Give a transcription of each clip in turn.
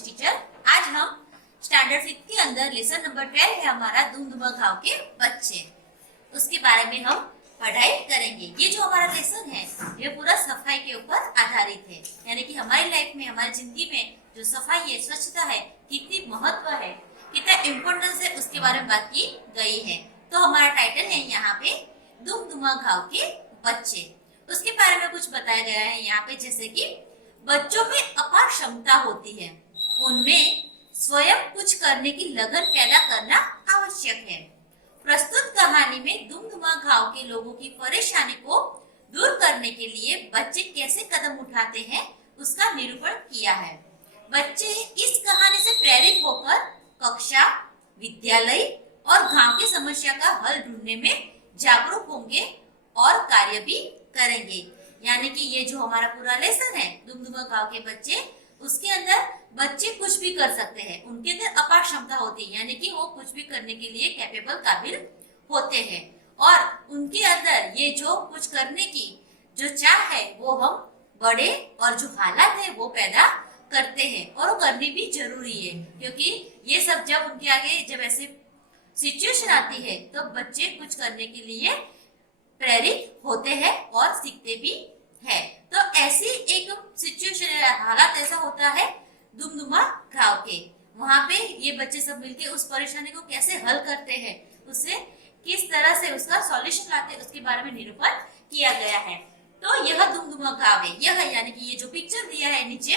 English teacher. आज हम standard 5 के अंदर लेसन नंबर 12 है हमारा दुमदुमा घाव के बच्चे, उसके बारे में हम पढ़ाई करेंगे। ये जो हमारा लेसन है ये पूरा सफाई के ऊपर आधारित है, यानी कि हमारी लाइफ में, हमारी जिंदगी में जो सफाई है, स्वच्छता है, कितनी महत्व है, कितना इम्पोर्टेंस है, उसके बारे में बात की गई है। तो हमारा टाइटल है यहाँ पे दुमदुमा घाव के बच्चे। उसके बारे में कुछ बताया गया है यहाँ पे, जैसे कि बच्चों में अपार क्षमता होती है, उनमें स्वयं कुछ करने की लगन पैदा करना आवश्यक है। प्रस्तुत कहानी में दुमदुमा घाव के लोगों की परेशानी को दूर करने के लिए बच्चे कैसे कदम उठाते हैं उसका निरूपण किया है। बच्चे इस कहानी से प्रेरित होकर कक्षा, विद्यालय और गांव की समस्या का हल ढूंढने में जागरूक होंगे और कार्य भी करेंगे। यानी कि ये जो हमारा पूरा लेसन है दुमदुमा घाव के बच्चे, उसके अंदर बच्चे कुछ भी कर सकते हैं, उनके अंदर अपार क्षमता होती है, यानी कि वो कुछ भी करने के लिए कैपेबल, काबिल होते हैं। और उनके अंदर ये जो कुछ करने की जो चाह है वो हम बड़े और जो हालात है वो पैदा करते हैं, और वो करनी भी जरूरी है, क्योंकि ये सब जब उनके आगे जब ऐसे सिचुएशन आती है तो बच्चे कुछ करने के लिए प्रेरित होते हैं और सीखते भी है। तो ऐसी एक सिचुएशन, हालात ऐसा होता है दुमदुमा घाव के, वहां पे ये बच्चे सब मिलके उस परेशानी को कैसे हल करते हैं, उससे किस तरह से उसका सॉल्यूशन लाते हैं, उसके बारे में निरूपण किया गया है। तो यह दुमदुमा घाव है, यह यानी कि ये जो पिक्चर दिया है नीचे,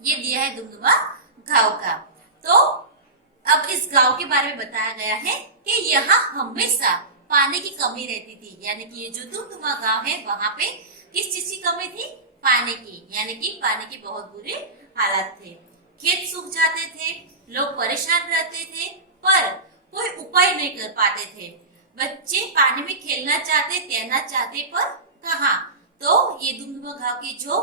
ये दिया है दुमदुमा घाव का। तो अब इस गांव के बारे में बताया गया है कि यहाँ हमेशा पानी की कमी रहती थी, यानी कि ये जो दुमदुमा गांव है वहां पे किस चीज की कमी थी? पानी की, यानी कि पानी की बहुत बुरे हालात थे, खेत सूख जाते थे, लोग परेशान रहते थे, पर कोई उपाय नहीं कर पाते थे। बच्चे पानी में खेलना चाहते, तैरना चाहते, पर कहाँ? तो ये दुमदुमा घाव की जो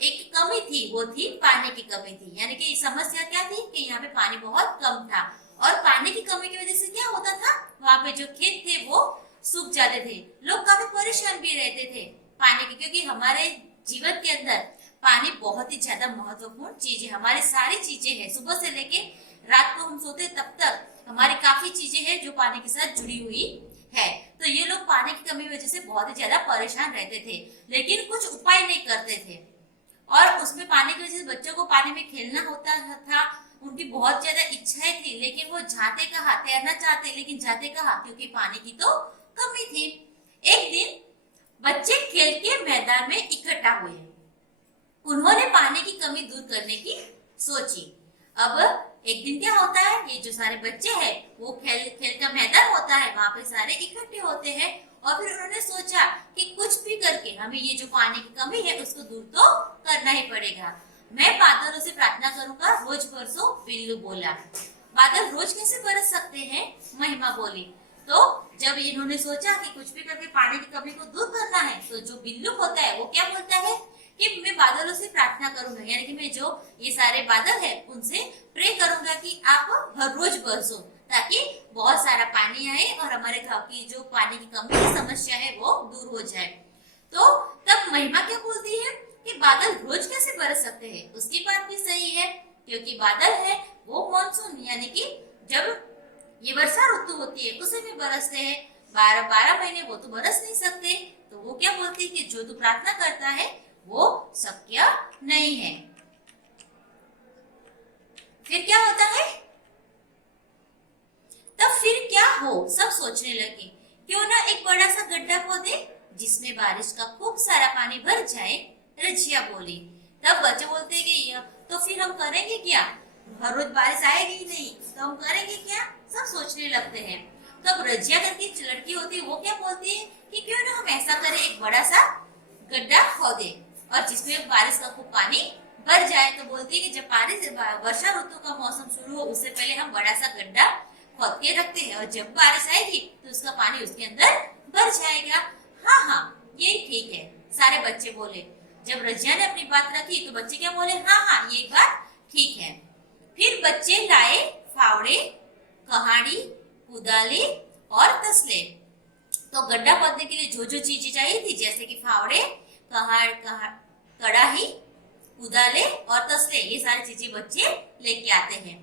एक कमी थी वो थी पानी की कमी थी, यानी कि समस्या क्या थी कि यहाँ पे पानी बहुत कम था, और पानी की कमी की वजह से क्या होता था, वहां पे जो खेत थे वो सूख जाते थे, लोग काफी परेशान भी रहते थे पानी की, क्योंकि हमारे जीवन के अंदर पानी बहुत ही ज्यादा महत्वपूर्ण चीज है। हमारी सारी चीजें हैं, सुबह से लेके रात को हम सोते तब तक हमारी काफी चीजें हैं जो पानी के साथ जुड़ी हुई है। तो ये लोग पानी की कमी की वजह से बहुत ही ज्यादा परेशान रहते थे, लेकिन कुछ उपाय नहीं करते थे, और उसमें पानी की वजह से बच्चों को पानी में खेलना होता था, उनकी बहुत ज्यादा इच्छाएं थी, लेकिन वो जाते कहाँ? तैरना चाहते, लेकिन जाते कहाँ? क्योंकि पानी की तो कमी थी। एक दिन बच्चे खेल के मैदान में इकट्ठा हुए, उन्होंने पानी की कमी दूर करने की सोची। अब एक दिन क्या होता है, ये जो सारे बच्चे हैं वो खेल का मैदान होता है, वहां पे सारे इकट्ठे होते हैं, और फिर उन्होंने सोचा कि कुछ भी करके हमें ये जो पानी की कमी है उसको दूर तो करना ही पड़ेगा। मैं बादलों से प्रार्थना करूंगा, रोज बरसो, बिल्लू बोला। बादल रोज कैसे बरस सकते हैं? महिमा बोली। तो जब इन्होंने सोचा कि कुछ भी करके पानी की कमी को दूर करना है, तो जो बिल्लू होता है वो क्या बोलता है कि मैं बादलों से प्रार्थना करूंगा, यानी कि मैं जो ये सारे बादल है उनसे प्रे करूंगा कि आप हर रोज बरसो, ताकि बहुत सारा पानी आए और हमारे गांव की जो पानी की कमी की समस्या है वो दूर हो जाए। तो तब महिमा क्या बोलती है कि बादल रोज कैसे बरस सकते हैं? उसकी बात भी सही है, क्योंकि बादल है वो मॉनसून, यानी कि जब ये वर्षा ऋतु होती है उसी में बरसते हैं, 12 महीने वो तो बरस नहीं सकते। तो वो क्या बोलती है कि जो तू प्रार्थना करता है वो शक्य नहीं है। फिर क्या होता है? तब फिर क्या हो? सब सोचने लगे, क्यों ना एक बड़ा सा गड्ढा खोदे जिसमें बारिश का खूब सारा पानी भर जाए। रजिया बोली। तब बच्चे बोलते कि तो फिर हम करेंगे क्या? हर रोज बारिश आएगी ही नहीं, तो हम करेंगे क्या? सब सोचने लगते हैं। तब रजिया करके लड़की होती है वो क्या बोलती है कि क्यों ना हम ऐसा करें, एक बड़ा सा गड्ढा खोदे और जिसमें बारिश का खूब पानी भर जाए। तो बोलती है कि जब वर्षा ऋतु का मौसम शुरू हो उससे पहले हम बड़ा सा गड्ढा खोद के रखते हैं, और जब बारिश आएगी तो उसका पानी उसके अंदर भर जाएगा। हाँ हाँ, ये ठीक है, सारे बच्चे बोले। जब रजिया ने अपनी बात रखी तो बच्चे क्या बोले? हाँ हाँ, ये बात ठीक है। फिर बच्चे लाए फावड़े, कहाड़ी, कुदाली और तसले। तो गड्ढा खोदने के लिए जो जो चीजें चाहिए थी, जैसे कि फावड़े, कड़ाही, कुदाले और तसले, ये सारी चीजें बच्चे लेके आते हैं।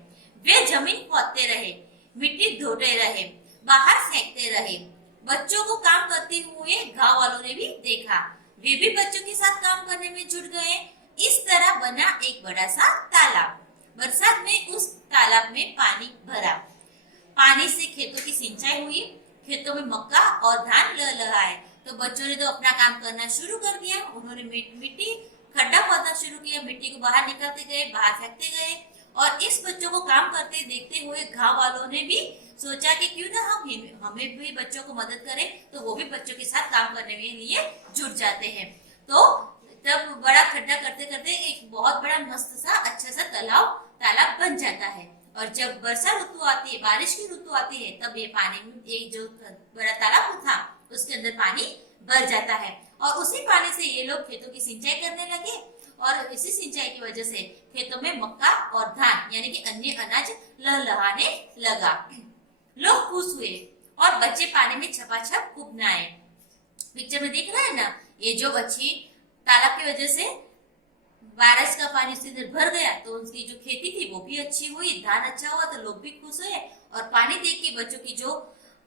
वे जमीन खोदते रहे, मिट्टी ढोते रहे, बाहर फेंकते रहे। बच्चों को काम करते हुए गांव वालों ने भी देखा, वे भी बच्चों के साथ काम करने में जुट गए। इस तरह बना एक बड़ा सा तालाब। बरसात में उस तालाब में पानी भरा, पानी से खेतों की सिंचाई हुई, खेतों में मक्का और धान लहलहाए। तो बच्चों ने तो अपना काम करना शुरू कर दिया। उन्होंने मिट्टी खड्डा खोदना शुरू किया, मिट्टी को बाहर निकालते गए, बाहर फेंकते गए। और इस बच्चों को काम करते देखते हुए गांव वालों ने भी सोचा कि क्यों ना हमें भी बच्चों को मदद करें। तो वो भी बच्चों के साथ काम करने के लिए जुट जाते हैं। तो तब बड़ा खड्डा करते करते एक बहुत बड़ा मस्त सा अच्छा सा तालाब बन जाता है। और जब वर्षा ऋतु आती है, बारिश की ऋतु आती है, तब ये पानी में एक जो बड़ा तालाब था उसके अंदर पानी भर जाता है। और उसी पानी से ये लोग खेतों की सिंचाई करने लगे। और इसी सिंचाई की वजह से खेतों में मक्का और धान यानी कि अन्य अनाज लहलहाने लगा। लोग खुश हुए और बच्चे पानी में छपाछप खूब नहाए। पिक्चर में दिख रहा है ना, ये जो बच्ची तालाब की वजह से बारिश का पानी उसके अंदर भर गया, तो उनकी जो खेती थी वो भी अच्छी हुई, धान अच्छा हुआ, तो लोग भी खुश हुए। और पानी देख के बच्चों की जो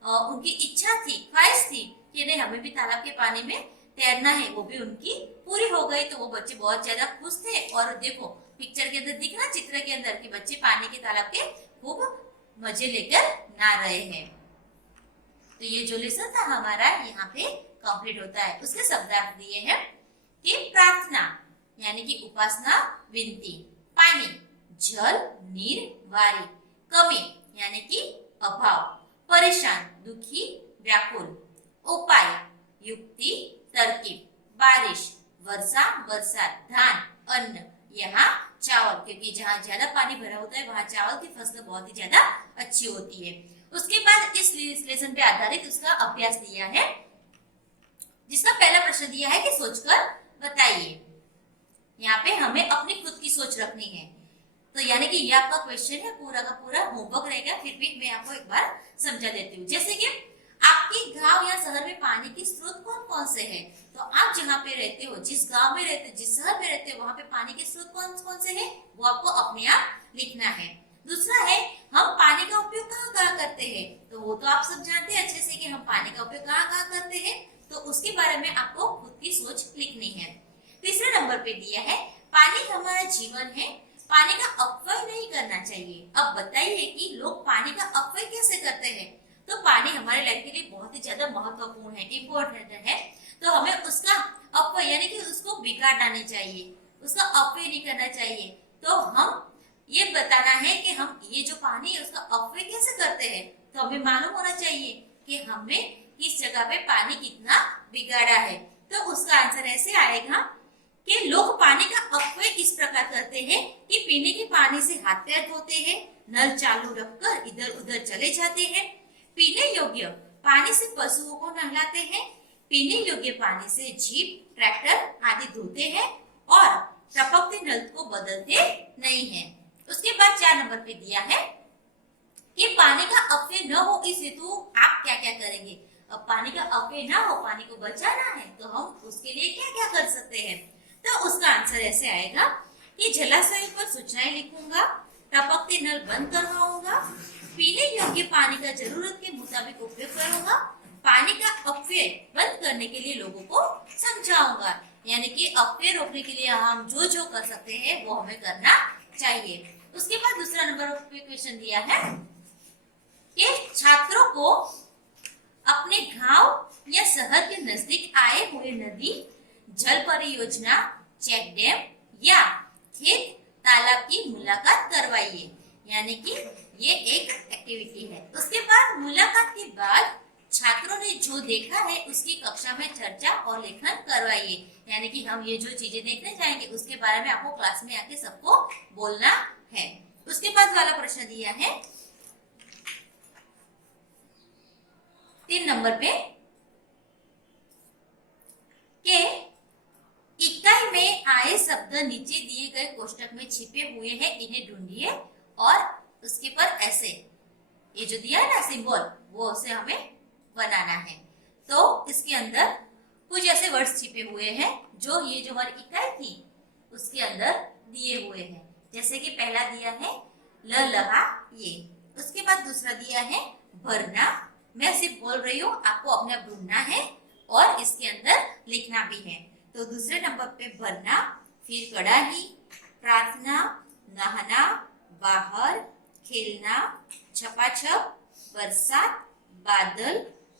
उनकी इच्छा थी, ख्वाहिश थी कि नहीं हमें भी तालाब के पानी में तैरना है, वो भी उनकी पूरी हो गई। तो वो बच्चे बहुत ज्यादा खुश थे। और देखो पिक्चर के अंदर दिख रहा, चित्र के अंदर कि बच्चे पानी के तालाब के खूब मजे लेकर नहा रहे हैं। तो ये जो लेसन था हमारा यहाँ पे कंप्लीट होता है। उसके शब्दार्थ दिए हैं कि प्रार्थना यानी कि उपासना, विनती, पानी, जल, नीर, वारी, कमी यानी कि अभाव, परेशान, दुखी, व्याकुल, उपाय, युक्ति, तरकीब, बारिश, वर्षा, बरसात, धान, अन्न, यहाँ चावल, क्योंकि जहाँ ज्यादा पानी भरा होता है वहां चावल की फसल बहुत ही ज्यादा अच्छी होती है। उसके बाद इस लेसन पे आधारित उसका अभ्यास दिया है, जिसका पहला प्रश्न दिया है कि सोचकर बताइए। यहाँ पे हमें अपनी खुद की सोच रखनी है। तो यानी कि ये आपका क्वेश्चन है, पूरा का पूरा होमवर्क रहेगा। फिर भी मैं आपको एक बार समझा देती हूँ। जैसे कि आपके गांव या शहर में पानी के स्रोत कौन कौन से हैं? तो आप जहाँ पे रहते हो, जिस गांव में रहते हो, जिस शहर में रहते हो, वहां पे पानी के स्रोत कौन कौन से हैं, वो आपको अपने आप लिखना है। दूसरा है, हम पानी का उपयोग कहाँ कहाँ करते हैं? तो वो तो आप सब जानते हैं अच्छे से कि हम पानी का उपयोग कहाँ कहाँ करते हैं। तो उसके बारे में आपको खुद की सोच लिखनी है। तीसरे नंबर पे दिया है, पानी हमारा जीवन है, पानी का अपव्यय नहीं करना चाहिए। अब बताइए कि लोग पानी का अपव्यय कैसे करते हैं? तो पानी हमारे लाइफ के लिए बहुत ही ज्यादा महत्वपूर्ण है, इम्पोर्टेंट है। तो हमें उसका अपव्यय यानी कि उसको बिगाड़ना नहीं चाहिए, उसका अपव्यय नहीं करना चाहिए। तो हम ये बताना है कि हम ये जो पानी है उसका अपव्यय कैसे करते हैं। तो हमें मालूम होना चाहिए कि हमने किस जगह पे पानी कितना बिगाड़ा है। तो उसका आंसर ऐसे आएगा कि लोग पानी का अपव्यय इस प्रकार करते हैं कि पीने के पानी से हाथ पैर धोते हैं, नल चालू रखकर इधर उधर चले जाते हैं, पीने योग्य पानी से पशुओं को नहलाते हैं, पीने योग्य पानी से जीप, ट्रैक्टर आदि धोते हैं और टपकते नल को बदलते नहीं हैं। उसके बाद 4 नंबर पे दिया है कि पानी का अपव्यय न हो इस हेतु आप क्या क्या करेंगे। अब पानी का अपव्यय ना हो, पानी को बचाना है, तो हम उसके लिए क्या क्या कर सकते हैं। तो उसका आंसर ऐसे आएगा कि जलाशय पर सूचनाएं लिखूंगा, टपकते नल बंद करवाऊंगा, पीने योग्य पानी का जरूरत के मुताबिक उपयोग करूंगा, पानी का अपव्यय बंद करने के लिए लोगों को समझाऊंगा। यानी कि अपव्यय रोकने के लिए हम जो जो कर सकते हैं वो हमें करना चाहिए। उसके बाद दूसरा नंबर पे क्वेश्चन दिया है कि छात्रों को अपने गांव या शहर के नजदीक आए हुए नदी, जल परियोजना, चेक डैम या खेत तालाब की मुलाकात करवाइए। यानी कि ये एक एक्टिविटी है। उसके बाद मुलाकात के बाद छात्रों ने जो देखा है उसकी कक्षा में चर्चा और लेखन करवाइए। यानी कि हम ये जो चीजें देखने जाएंगे उसके बारे में आपको क्लास में आके सबको बोलना है। उसके बाद वाला प्रश्न दिया है 3 नंबर पे के इकाई में आए शब्द नीचे दिए गए कोष्टक में छिपे हुए हैं, इन्हें ढूंढिए और उसके पर ऐसे ये जो दिया है ना सिंबल, वो उसे हमें बनाना है। तो इसके अंदर कुछ ऐसे वर्ड्स छिपे हुए हैं जो ये जो हमारी इकाई थी उसके अंदर दिए हुए हैं। जैसे कि पहला दिया है ल लहा ये, उसके बाद दूसरा दिया है भरना। मैं सिर्फ बोल रही हूँ, आपको अपने आप ढूंढना है और इसके अंदर लिखना भी है। तो दूसरे नंबर पे भरना, फिर कड़ाही, प्रार्थना, नहाना, बाहर, खेलना, छपाछप, बरसात, बादल,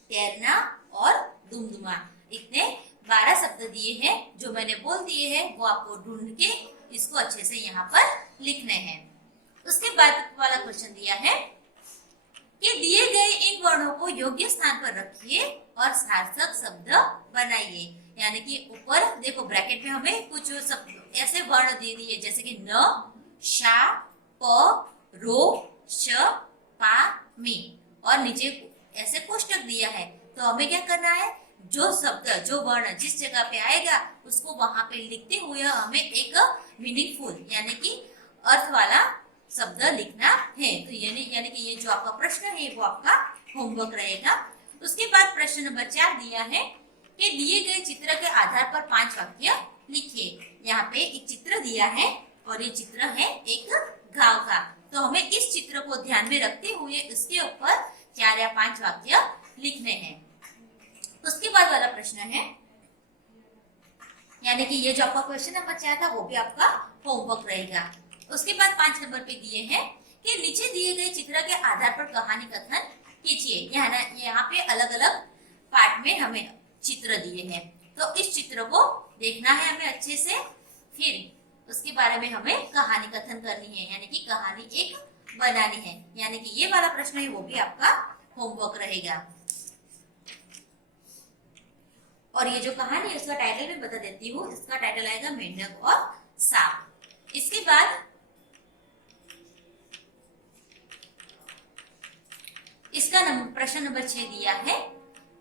तैरना और दुमदुमा। इतने 12 शब्द दिए हैं जो मैंने बोल दिए हैं, वो आपको ढूंढ के इसको अच्छे से यहाँ पर लिखने हैं। उसके बाद वाला क्वेश्चन दिया है कि दिए गए इन वर्णों को योग्य स्थान पर रखिए और सार्थक शब्द बनाइए। यानी कि ऊपर देखो ब्रैकेट में हमें कुछ शब्द ऐसे वर्ण दे दिए, जैसे कि न, शा, प, रो, श, पा, मी, और नीचे ऐसे कोष्टक दिया है। तो हमें क्या करना है, जो शब्द जो वर्ण जिस जगह पे आएगा उसको वहां पे लिखते हुए हमें एक मीनिंगफुल यानी कि अर्थ वाला शब्द लिखना है। तो यानी कि ये जो आपका प्रश्न है वो आपका होमवर्क रहेगा। उसके बाद प्रश्न नंबर 4 दिया है कि दिए गए चित्र के आधार पर 5 वाक्य लिखिए। यहाँ पे एक चित्र दिया है और ये चित्र है एक गांव का। तो हमें इस चित्र को ध्यान में रखते हुए उसके ऊपर 4 या 5 वाक्य लिखने हैं। उसके बाद वाला प्रश्न है, यानी कि ये जो आपका क्वेश्चन नंबर 4 था वो भी आपका होमवर्क रहेगा। उसके बाद 5 नंबर पे दिए हैं कि नीचे दिए गए चित्र के आधार पर कहानी कथन कीजिए। यहाँ पे अलग अलग पार्ट में हमें चित्र दिए हैं, तो इस चित्र को देखना है हमें अच्छे से, फिर उसके बारे में हमें कहानी कथन करनी है, यानी कि कहानी एक बनानी है। यानी कि ये वाला प्रश्न है वो भी आपका होमवर्क रहेगा। और ये जो कहानी है उसका टाइटल मैं बता देती हूँ, इसका टाइटल आएगा मेंढक और सांप। इसके बाद इसका प्रश्न नंबर 6 दिया है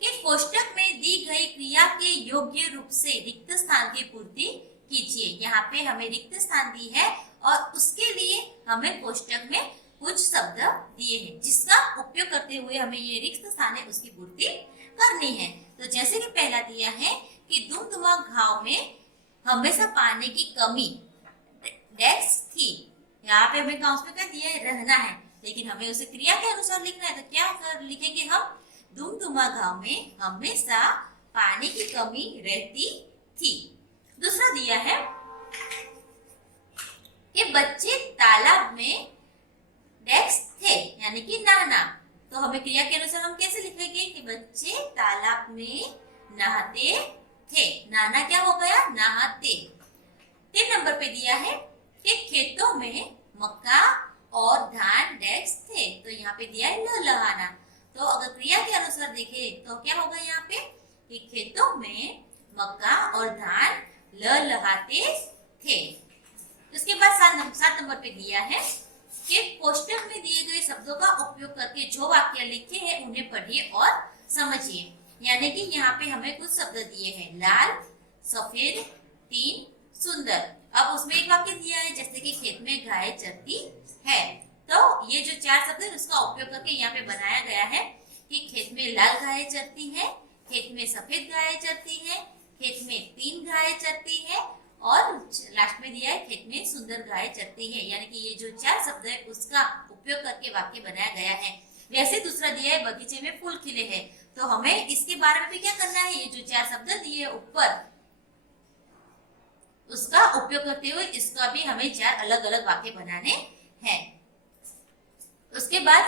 कि कोष्टक में दी गई क्रिया के योग्य रूप से रिक्त स्थान की पूर्ति कीजिए। यहाँ पे हमें रिक्त स्थान दी है और उसके लिए हमें कोष्टक में कुछ शब्द दिए हैं जिसका उपयोग करते हुए हमें ये रिक्त स्थान है उसकी पूर्ति करनी है। तो जैसे कि पहला दिया है कि दुमदुमा घाव में हमेशा पानी की कमी डैश थी। यहाँ पे हमें उसमें क्या दिया है, रहना है, लेकिन हमें उसे क्रिया के अनुसार लिखना है। तो क्या लिखेंगे हम, दुमदुमा घाव में हमेशा पानी की कमी रहती थी। दूसरा दिया है कि बच्चे तालाब में डैश थे, यानी कि नहाना। तो हमें क्रिया के अनुसार हम कैसे लिखेंगे कि बच्चे तालाब में नहाते थे। नहाना क्या हो गया, नहाते। 3 नंबर पे दिया है कि खेतों में मक्का और धान डैश थे। तो यहाँ पे दिया है ल लहाना। तो अगर क्रिया के अनुसार देखें तो क्या होगा यहाँ पे कि खेतों में मक्का और धान ल लहाते थे। उसके बाद 7 नंबर पे दिया है कि कोष्टक में दिए गए शब्दों का उपयोग करके जो वाक्य लिखे हैं उन्हें पढ़िए और समझिए। यानी कि यहाँ पे हमें कुछ शब्द दिए हैं, लाल, सफेद, तीन, सुंदर। अब उसमें एक वाक्य दिया है जैसे कि खेत में गाय चरती है। तो ये जो 4 शब्द है उसका उपयोग करके यहाँ पे बनाया गया है कि खेत में लाल गाय चरती है, खेत में सफेद गाय चरती है, खेत में 3 गाय चरती है और लास्ट में दिया है खेत में सुंदर गाय चरती है। यानी कि ये जो 4 शब्द है उसका उपयोग करके वाक्य बनाया गया है। वैसे दूसरा दिया है बगीचे में फूल खिले हैं। तो हमें इसके बारे में भी क्या करना है, ये जो 4 शब्द दिए है ऊपर उसका उपयोग करते हुए इसका भी हमें 4 अलग अलग वाक्य बनाने हैं। उसके बाद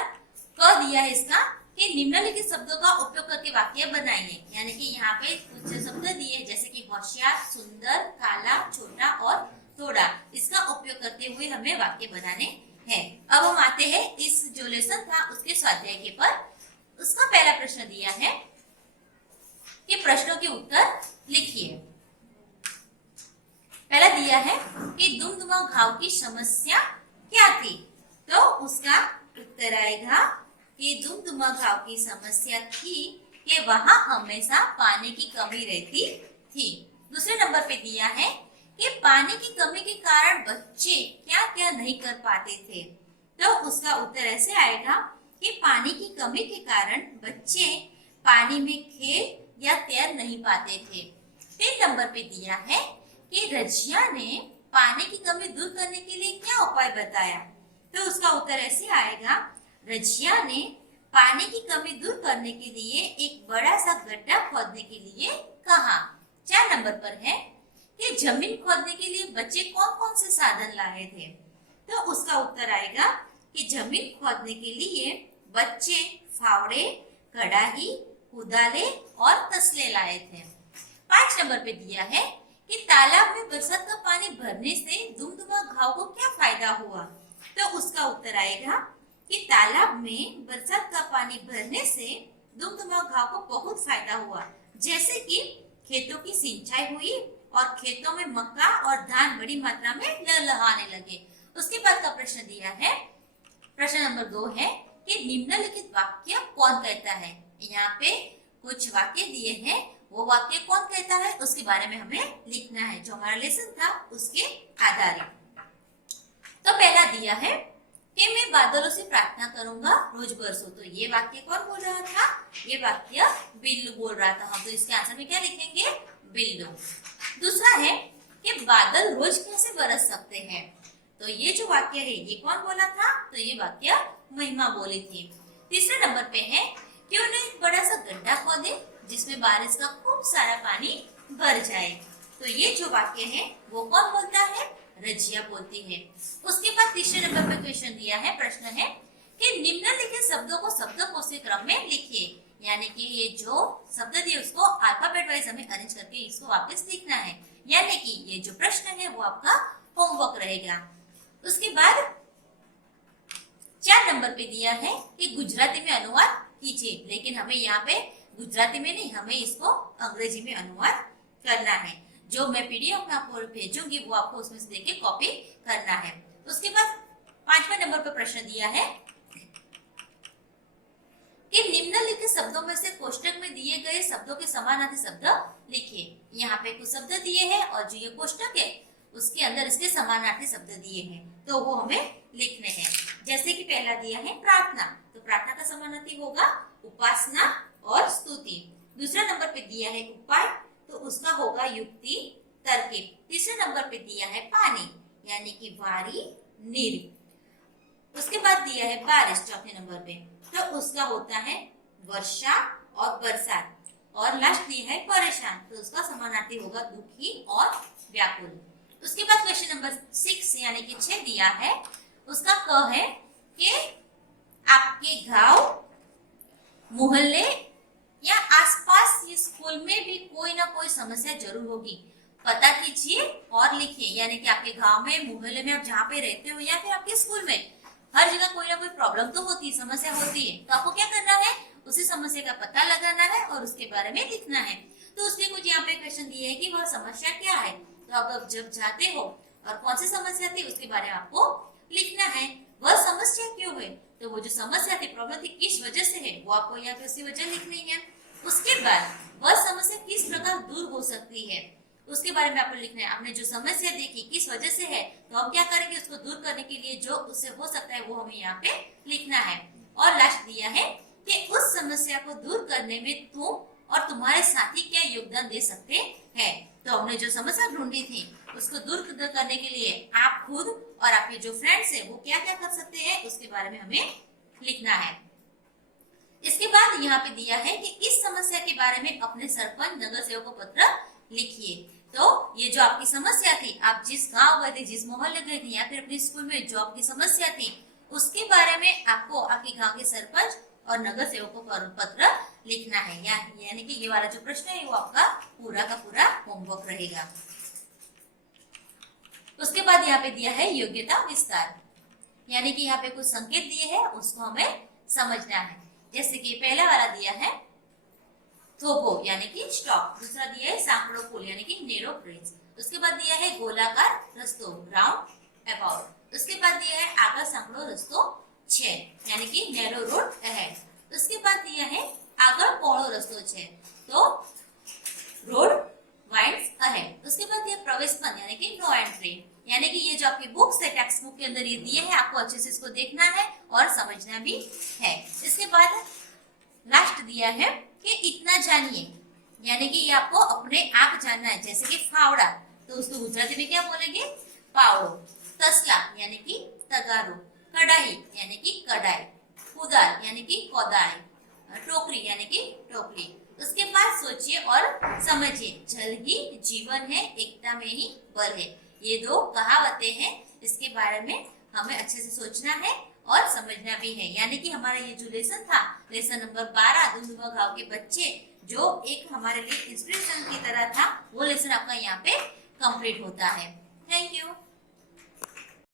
क दिया है इसका कि निम्नलिखित शब्दों का उपयोग करके वाक्य बनाइए। यानी कि यहाँ पे कुछ शब्द दिए हैं जैसे कि होशियार, सुंदर, काला, छोटा और थोड़ा। इसका उपयोग करते हुए हमें वाक्य बनाने हैं। अब हम आते हैं इस जो लेसन था उसके स्वाध्याय के पर। उसका पहला प्रश्न दिया है कि प्रश्नों के उत्तर लिखिए। पहला दिया है कि दुमदुमा घाव की समस्या क्या थी। तो उसका उत्तर आएगा कि दुमदुमा घाव की समस्या थी कि वहां हमेशा पानी की कमी रहती थी। दूसरे नंबर पे दिया है कि पानी की कमी के कारण बच्चे क्या क्या नहीं कर पाते थे। तो उसका उत्तर ऐसे आएगा कि पानी की कमी के कारण बच्चे पानी में खेल या तैर नहीं पाते थे। 3 नंबर पे दिया है कि रजिया ने पानी की कमी दूर करने के लिए क्या उपाय बताया? तो उसका उत्तर ऐसे आएगा, रजिया ने पानी की कमी दूर करने के लिए एक बड़ा सा गड्ढा खोदने के लिए कहा। 4 नंबर पर है कि जमीन खोदने के लिए बच्चे कौन कौन से साधन लाए थे? तो उसका उत्तर आएगा कि जमीन खोदने के लिए बच्चे फावड़े, कड़ाही, कुदाले और तसले लाए थे। 5 नंबर पे दिया है कि तालाब में बरसात का पानी भरने से दुमदुमा घाव को क्या फायदा हुआ? तो उसका उत्तर आएगा कि तालाब में बरसात का पानी भरने से दुमदुमा घाव को बहुत फायदा हुआ, जैसे कि खेतों की सिंचाई हुई और खेतों में मक्का और धान बड़ी मात्रा में लहलहाने लगे। उसके बाद का प्रश्न दिया है, प्रश्न नंबर 2 है कि निम्नलिखित वाक्य कौन कहता है? यहाँ पे कुछ वाक्य दिए हैं, वो वाक्य कौन कहता है उसके बारे में हमें लिखना है, जो हमारा लेसन था उसके आधारित। तो पहला दिया है कि मैं बादलों से प्रार्थना करूंगा रोज बरसो। तो ये वाक्य कौन बोल रहा था? ये वाक्य बिल्लू बोल रहा था। हम तो इसके आंसर में क्या लिखेंगे? बिल्लू। दूसरा है कि बादल रोज कैसे बरस सकते हैं? तो ये जो वाक्य है ये कौन बोला था? तो ये वाक्य महिमा बोली थी। तीसरे नंबर पे है कि उन्हें एक बड़ा सा गड्ढा खोदे जिसमें बारिश का खूब सारा पानी भर जाए। तो ये जो वाक्य है वो कौन बोलता है? रजिया बोलती है। उसके बाद तीसरे नंबर पे क्वेश्चन दिया है, प्रश्न है कि निम्नलिखित शब्दों को शब्दकोश के क्रम में लिखिए। यानी कि ये जो शब्द दिए उसको अल्फाबेट वाइज हमें अरेंज करके इसको वापस लिखना है। यानी कि ये जो प्रश्न है वो आपका होमवर्क रहेगा। उसके बाद 4 नंबर पे दिया है कि गुजराती में अनुवाद कीजिए, लेकिन हमें यहाँ पे गुजराती में नहीं, हमें इसको अंग्रेजी में अनुवाद करना है। जो मैं पीडीएफ में आपको भेजूंगी वो आपको उसमें से देख के कॉपी करना है। उसके बाद 5वें नंबर पर प्रश्न दिया है कि निम्नलिखित शब्दों में से कोष्टक में दिए गए शब्दों के समानार्थी शब्द लिखिए। यहाँ पे कुछ शब्द दिए हैं और जो ये कोष्टक है उसके अंदर इसके समानार्थी शब्द दिए हैं, तो वो हमें लिखने हैं। जैसे कि पहला दिया है प्रार्थना, तो प्रार्थना का समानार्थी होगा उपासना और स्तुति। दूसरा नंबर पे दिया है उपाय, तो उसका होगा युक्ति, तरकीब। तीसरे नंबर पे दिया है पानी, यानी कि वारी, नीर। उसके बाद दिया है बारिश चौथे नंबर पे, तो उसका होता है वर्षा और बरसात। और लास्ट दिया है परेशान, तो उसका समानार्थी होगा दुखी और व्याकुल। उसके बाद क्वेश्चन नंबर 6 यानी कि 6 दिया है, उसका क है कि आपके गांव, मोहल्ले या आसपास स्कूल में भी कोई ना कोई समस्या जरूर होगी, पता कीजिए और लिखिए। यानी कि आपके गांव में, मोहल्ले में, आप जहाँ पे रहते हो या फिर आपके स्कूल में, हर जगह कोई ना कोई प्रॉब्लम तो होती है, समस्या होती है। तो आपको क्या करना है? उसी समस्या का पता लगाना है और उसके बारे में लिखना है। तो उसके कुछ यहाँ पे क्वेश्चन दिए है कि वह समस्या क्या है। तो आप जब जाते हो और कौन सी समस्या थी उसके बारे में आपको लिखना है। वह समस्या क्यों है? तो वो जो समस्या थी, प्रॉब्लम थी, किस वजह से है, वो आपको यहाँ पे उसकी वजह लिखनी है। उसके बाद वह समस्या किस प्रकार दूर हो सकती है, उसके बारे में आपको लिखना है। आपने जो समस्या देखी किस वजह से है, तो हम क्या करेंगे, उसको दूर करने के लिए जो उससे हो सकता है वो हमें यहाँ पे लिखना है। और लास्ट दिया है कि उस समस्या को दूर करने में तुम और तुम्हारे साथी क्या योगदान दे सकते हैं। तो हमने जो समस्या ढूंढी थी उसको दूर करने के लिए आप खुद और आपके जो फ्रेंड्स हैं वो क्या क्या कर सकते हैं उसके बारे में हमें लिखना है। इसके बाद यहाँ पे दिया है कि इस समस्या के बारे में अपने सरपंच, नगर सेवक को पत्र लिखिए। तो ये जो आपकी समस्या थी, आप जिस गांव गए थे, जिस मोहल्ले गए थे या फिर अपने स्कूल में जो आपकी समस्या थी उसके बारे में आपको आपके गांव के सरपंच और नगर सेवक को पत्र लिखना है। यानी कि ये वाला जो प्रश्न है वो आपका पूरा का पूरा होमवर्क रहेगा। उसके बाद यहाँ पे दिया है योग्यता विस्तार, यानी कि यहाँ पे कुछ संकेत दिए हैं उसको हमें समझना है। जैसे कि पहला वाला दिया है थोपो यानी कि स्टॉप, दूसरा दिया है सांकड़ो पुल यानी कि नेरो ब्रिज, उसके बाद दिया है गोलाकार रस्तो राउंड अबाउट, उसके बाद दिया है आकार सांकड़ो रस्तो 6 यानी कि नैरो रोड अहेड, उसके बाद दिया है आगर पौड़ो रस्तो 6 तो रोड वाइड्स अहेड, उसके बाद दिया प्रवेश बंद यानी कि नो एंट्री। यानी कि ये जो आपकी बुक्स है टेक्स्ट बुक के अंदर ये दिए हैं, आपको अच्छे से इसको देखना है और समझना भी है। इसके बाद लास्ट दिया है कि इतना जानिए, यानी कि ये आपको अपने आप जानना है। जैसे कि फावड़ा, तो उसको गुजराती में क्या बोलेंगे, पावड़ो, तसला यानी कि तगारू, कढ़ाई यानी कि कढ़ाई, कुदाल यानी कि कोदाई, टोकरी यानी कि टोकरी। उसके बाद सोचिए और समझिए, जल ही जीवन है, एकता में ही बल है। ये दो कहावतें हैं, इसके बारे में हमें अच्छे से सोचना है और समझना भी है। यानी कि हमारा ये जो लेसन था, लेसन नंबर 12 दुमदुमा गांव के बच्चे, जो एक हमारे लिए इंस्पिरेशन की तरह था, वो लेसन आपका यहाँ पे कंप्लीट होता है। Thank you.